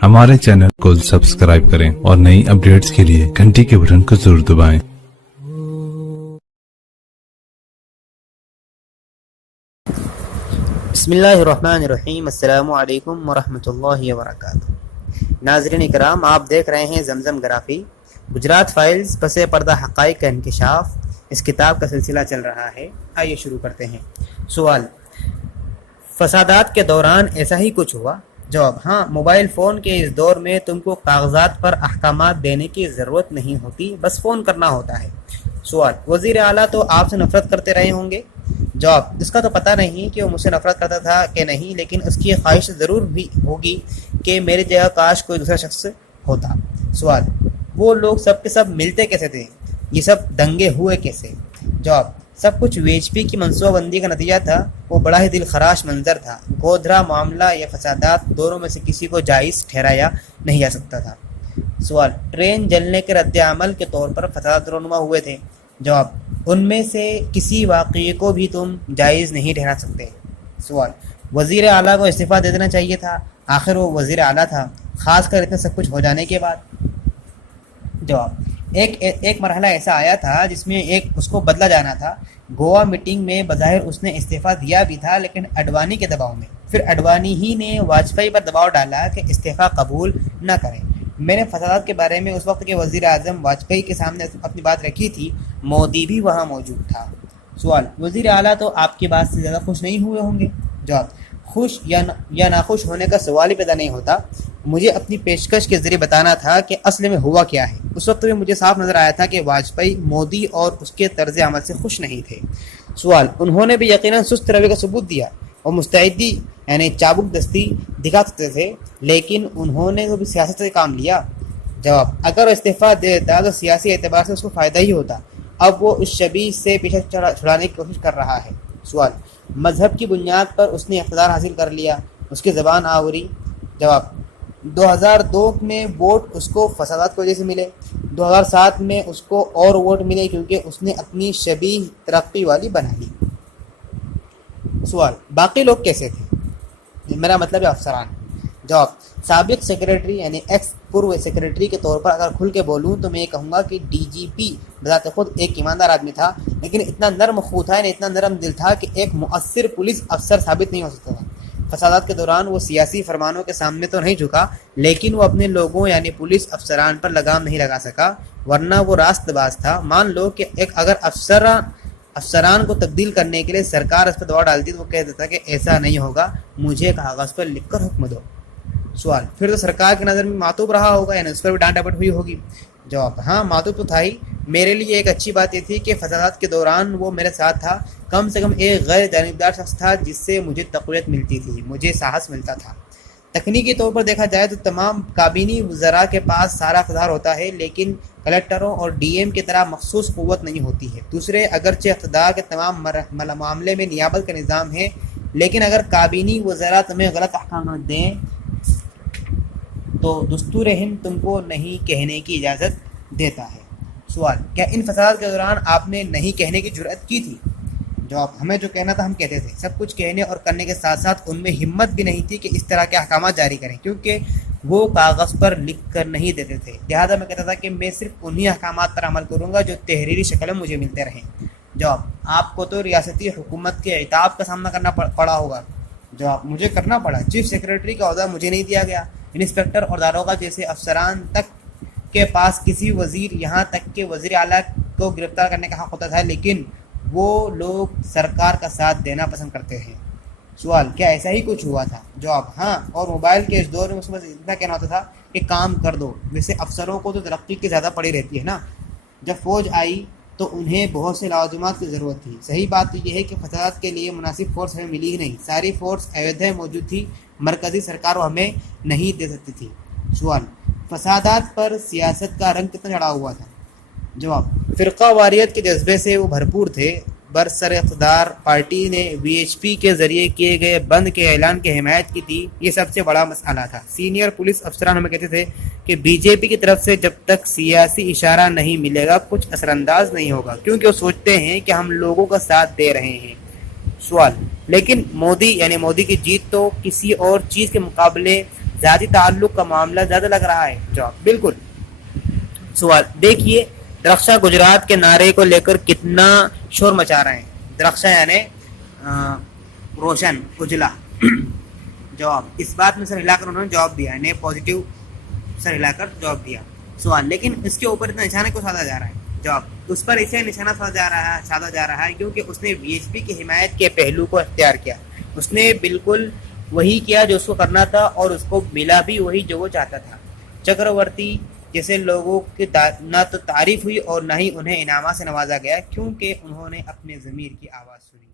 हमारे चैनल को सब्सक्राइब करें और नई अपडेट्स के लिए घंटी के बटन को जरूर दबाएं। बिस्मिल्लाहिर्रहमानिर्रहीम, अस्सलामु अलैकुम वरहमतुल्लाहि वबरकातुहू। नाज़रीन इकराम, आप देख रहे हैं जमजम ग्राफी। गुजरात फाइल्स पसे पर्दा हक़ाइक़ का इंकिशाफ, इस किताब का सिलसिला चल रहा है। आइए शुरू करते हैं। सवाल: फसादात के दौरान ऐसा ही कुछ हुआ? जवाब: हाँ, मोबाइल फ़ोन के इस दौर में तुमको कागजात पर अहकामात देने की ज़रूरत नहीं होती, बस फ़ोन करना होता है। सवाल: वज़ीर आला तो आपसे नफ़रत करते रहे होंगे? जवाब: इसका तो पता नहीं कि वो मुझसे नफ़रत करता था कि नहीं, लेकिन उसकी ख्वाहिश ज़रूर भी होगी कि मेरी जगह काश कोई दूसरा शख्स होता। सवाल: वो लोग सब के सब मिलते कैसे थे? ये सब दंगे हुए कैसे? जवाब: सब कुछ वीएचपी की मनसूबाबंदी का नतीजा था। वो बड़ा ही दिल खराश मंजर था। गोधरा मामला या फसादात, दोनों में से किसी को जायज़ ठहराया नहीं जा सकता था। सवाल: ट्रेन जलने के रद्द-ए-अमल के तौर पर फसादात रोनुमा हुए थे? जवाब: उनमें से किसी वाक़ये को भी तुम जायज़ नहीं ठहरा सकते। सवाल: वज़ीर आला को इस्तीफ़ा दे देना चाहिए था, आखिर वो वज़ीर आला था, ख़ासकर इतना सब कुछ हो जाने के बाद। जवाब: एक मरहला ऐसा आया था जिसमें उसको बदला जाना था। गोवा मीटिंग में बज़ाहिर उसने इस्तीफ़ा दिया भी था, लेकिन अडवाणी के दबाव में। फिर अडवाणी ही ने वाजपेयी पर दबाव डाला कि इस्तीफ़ा कबूल न करें। मैंने फसादात के बारे में उस वक्त के वज़ीर आज़म वाजपेयी के सामने अपनी बात रखी थी। मोदी भी वहाँ मौजूद था। सवाल: वज़ीर आला तो आपकी बात से ज़्यादा खुश नहीं हुए होंगे? जवाब: खुश या नाखुश होने का सवाल ही पैदा नहीं होता। मुझे अपनी पेशकश के ज़रिए बताना था कि असल में हुआ क्या है। उस वक्त में मुझे साफ नज़र आया था कि वाजपेयी मोदी और उसके तर्ज़ अमल से खुश नहीं थे। सवाल: उन्होंने भी यकीनन सुस्त रवैये का सबूत दिया और मुस्तैदी यानी चाबुक दस्ती दिखा सकते थे, लेकिन उन्होंने तो भी सियासत से काम लिया। जवाब: अगर वो इस्तीफ़ा देता तो सियासी एतबार से उसको फ़ायदा ही होता। अब वो उस शबीह से पीछे छुड़ाने की कोशिश कर रहा है। सवाल: मजहब की बुनियाद पर उसने इक़्तिदार हासिल कर लिया, उसकी ज़बान आवरी। जवाब: 2002 में वोट उसको फसादात की वजह से मिले। 2007 में उसको और वोट मिले क्योंकि उसने अपनी शबीह तरक्की वाली बना ली। सवाल: बाकी लोग कैसे थे? मेरा मतलब है अफसरान। जवाब: साबिक सेक्रेटरी यानी एक्स पूर्व सेक्रेटरी के तौर पर अगर खुल के बोलूँ तो मैं ये कहूँगा कि डीजीपी बज़ात खुद एक ईमानदार आदमी था, लेकिन इतना नर्म खू था, इतना नरम दिल था कि एक मुअस्सिर पुलिस अफसर साबित नहीं हो सकता था। फसादात के दौरान वो सियासी फरमानों के सामने तो नहीं झुका, लेकिन वो अपने लोगों यानी पुलिस अफसरान पर लगाम नहीं लगा सका, वरना वो रास्तबाज था। मान लो कि अगर अफसरान को तब्दील करने के लिए सरकार इस पर दबाव डालती तो वो कह देता कि ऐसा नहीं होगा, मुझे कागज़ पर लिख कर हुक्म दो। सवाल: फिर तो सरकार की नज़र में मातूब रहा होगा, यानी उस पर भी डांट डपट हुई होगी। जवाब: हाँ, मातूब तो था ही। मेरे लिए एक अच्छी बात ये थी कि फसादात के दौरान वो मेरे साथ था। कम से कम एक गैर जानिबदार शख्स था जिससे मुझे तक़वियत मिलती थी, मुझे साहस मिलता था। तकनीकी तौर पर देखा जाए तो तमाम काबीनी वज़रा के पास सारा इक़्तिदार होता है, लेकिन कलेक्टरों और डीएम की तरह मखसूस क़ुव्वत नहीं होती है। दूसरे अगरचे इक़्तिदार के तमाम मामले में नियाबत का निज़ाम है, लेकिन अगर काबीनी वज़रा तुम्हें गलत अहकाम दें तो दस्तूर हिंद तुमको नहीं कहने की इजाज़त देता है। सवाल: क्या इन फसाद के दौरान आपने नहीं कहने की जुर्रत की थी? जवाब: हमें जो कहना था हम कहते थे। सब कुछ कहने और करने के साथ साथ उनमें हिम्मत भी नहीं थी कि इस तरह के अहकाम जारी करें, क्योंकि वो कागज़ पर लिख कर नहीं देते थे। लिहाजा मैं कहता था कि मैं सिर्फ उन्हीं अहकाम पर अमल करूँगा जो तहरीरी शक्ल में मुझे मिलते रहें। जवाब: आपको तो रियासती हुकूमत के इताब का सामना करना पड़ा होगा। जवाब: मुझे करना पड़ा। चीफ सेक्रेटरी का ओहदा मुझे नहीं दिया गया। इंस्पेक्टर और दारोगा जैसे अफसरान तक के पास किसी वज़ीर, यहाँ तक कि वज़ीर आला को गिरफ्तार करने का हक़ होता था, लेकिन वो लोग सरकार का साथ देना पसंद करते हैं। सवाल: क्या ऐसा ही कुछ हुआ था? जवाब: हाँ, और मोबाइल के इस दौर में उसमें इतना कहना होता था कि काम कर दो। वैसे अफसरों को तो तरक्की की ज़्यादा पड़ी रहती है ना। जब फ़ौज आई तो उन्हें बहुत से लावाजिमात की ज़रूरत थी। सही बात तो यह है कि फसादात के लिए मुनासिब फ़ोर्स हमें मिली ही नहीं। सारी फ़ोर्स अवैध मौजूद थी, मरकज़ी सरकार वो हमें नहीं दे सकती थी। सवाल: फसादात पर सियासत का रंग कितना चढ़ा हुआ था? जवाब: फ़िरका वारियत के जज्बे से वो भरपूर थे। बरसर इक़्तिदार पार्टी ने वीएचपी के ज़रिए किए गए बंद के ऐलान की हिमायत की थी। ये सबसे बड़ा मसला था। सीनियर पुलिस अफसरान हमें कहते थे कि बीजेपी की तरफ से जब तक सियासी इशारा नहीं मिलेगा कुछ असरअंदाज नहीं होगा, क्योंकि वो सोचते हैं कि हम लोगों का साथ दे रहे हैं। सवाल: लेकिन मोदी यानी मोदी की जीत तो किसी और चीज़ के मुकाबले ذاتی تعلق کا معاملہ زیادہ لگ رہا ہے؟ جواب بالکل. سوال دیکھیے درخشاں گجرات کے نعرے کو لے کر کتنا شور مچا رہے ہیں. درخشاں یعنی روشن اجلا. جواب اس بات میں سر ہلا کر انہوں نے جواب دیا, یعنی پازیٹیو سر ہلا کر جواب دیا. سوال لیکن اس کے اوپر اتنا نشانہ کیوں سادہ جا رہا ہے؟ جواب اس پر اسے نشانہ سادہ جا رہا ہے کیونکہ اس نے بی ایچ پی کی حمایت کے پہلو کو اختیار کیا. اس نے بالکل وہی کیا جو اس کو کرنا تھا اور اس کو ملا بھی وہی جو وہ چاہتا تھا. چکرورتی جیسے لوگوں کی نہ تو تعریف ہوئی اور نہ ہی انہیں انعامات سے نوازا گیا کیونکہ انہوں نے اپنے ضمیر کی آواز سنی.